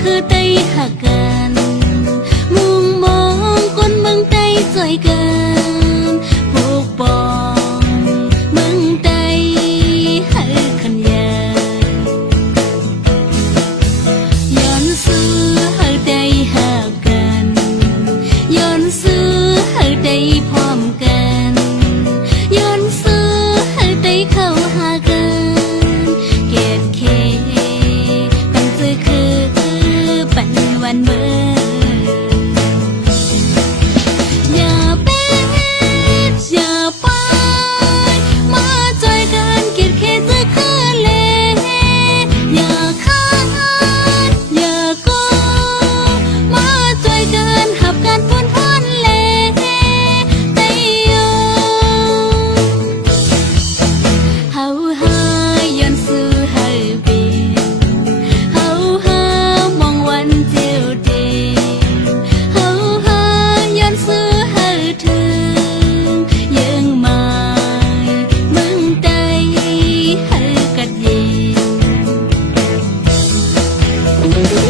คือไตหักกันมุงมองคนเมืองไตจอยกันปกป้องเมืองไตให้ขันยาย้อนซื้อให้ไตหักกันย้อนซื้อให้ไตพร้อมกันย้อนซื้อให้ไตเข้าหากันเกตเคปันซื้อคือปันวันเมื่ออย่าเป็นอย่าไปมาจอยกันเกตเคซื้อคือเลอย่าขาดอย่าโกมาจอยกันหับกันพ้นพ้นเลไตโยเฮาหาย้อนซื้อให้เป็นเฮาหามองวันเจียวเดเฮาหาย้อนซื้อให้ถึงยังไม่มึงไตให้กัดเย็น